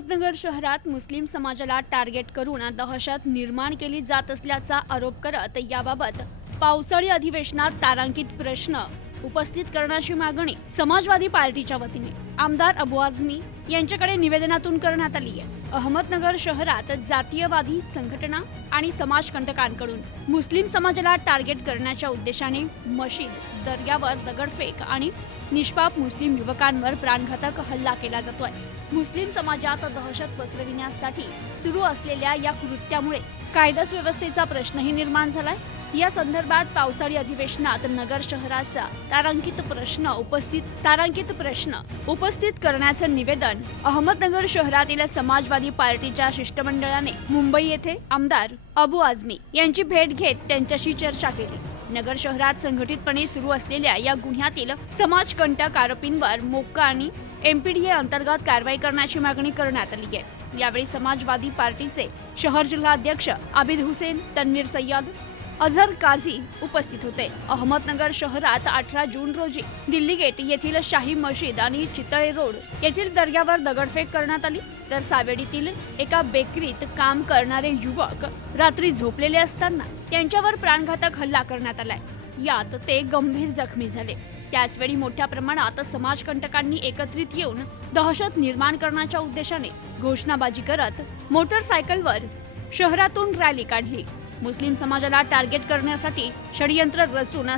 अहमदनगर शहरात मुस्लिम समाजाला टार्गेट करून दहशत निर्माण केली जात असल्याचा आरोप करत याबाबत पावसाळी अधिवेशनात तारांकित प्रश्न उपस्थित करण्याची मागणी समाजवादी पार्टीच्या वतीने आमदार अबू आझमी यांच्याकडे निवेदनातून करण्यात आली आहे। अहमदनगर शहरात जातीयवादी संघटना आणि समाजकंटकांकडून मुस्लिम समाजाला टार्गेट करण्याच्या उद्देशाने मशीद, दर्ग्यावर दगडफेक आणि निष्पाप मुस्लिम युवकांवर प्राणघातक हल्ला केला जातोय। मुस्लिम समाजात दहशत पसरविण्यासाठी सुरू असलेल्या या कृत्यामुळे कायदा सुव्यवस्थेचा प्रश्नही निर्माण झालाय। या संदर्भात पावसाळी अधिवेशनात नगर शहराचा तारांकित प्रश्न उपस्थित करण्याचं निवेदन अहमदनगर शहरातील समाजवादी पार्टीच्या शिष्टमंडळाने मुंबई येथे आमदार अबू आझमी यांची भेट घेत त्यांच्याशी चर्चा केली। नगर शहरात संघटितपणे सुरू असलेल्या या गुन्ह्यातील समाजकंटक आरोपींवर मोक्का आणि एमपीडीए अंतर्गत कारवाई करण्याची मागणी करण्यात आली आहे। यावेळी समाजवादी पार्टीचे शहर जिल्हाध्यक्ष आबिद हुसेन, तन्वीर सय्यद, अझहर काझी उपस्थित होते। अहमदनगर शहरात 18 जून रोजी दिल्ली गेट येथील शाही मशीद आणि चितळे रोड येथील दर्ग्यावर दगडफेक करण्यात आली, तर सावेडीतील एका बेकरीत काम करणारे युवक रात्री झोपलेले असताना त्यांच्यावर प्राणघातक हल्ला करण्यात आलाय। यात ते गंभीर जखमी झाले। त्याचवेळी मोठ्या प्रमाणात समाजकंटकांनी एकत्रित येऊन दहशत निर्माण करण्याच्या उद्देशाने घोषणाबाजी करत मोटरसायकलवर शहरातून रॅली काढली। मुस्लिम समाजाला टार्गेट करण्यासाठी षडयंत्र रचून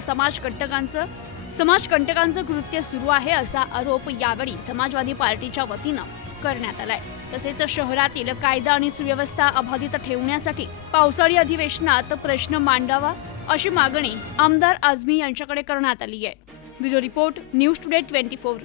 समाजकंटकांचं कृत्य सुरू आहे असा आरोप यावेळी समाजवादी पार्टीच्या वतीनं करण्यात आलाय। तसेच शहरातील कायदा आणि सुव्यवस्था अबाधित ठेवण्यासाठी पावसाळी अधिवेशनात प्रश्न मांडावा अशी मागणी आमदार आझमी यांच्याकडे करण्यात आली आहे। Bureau report, news today 24।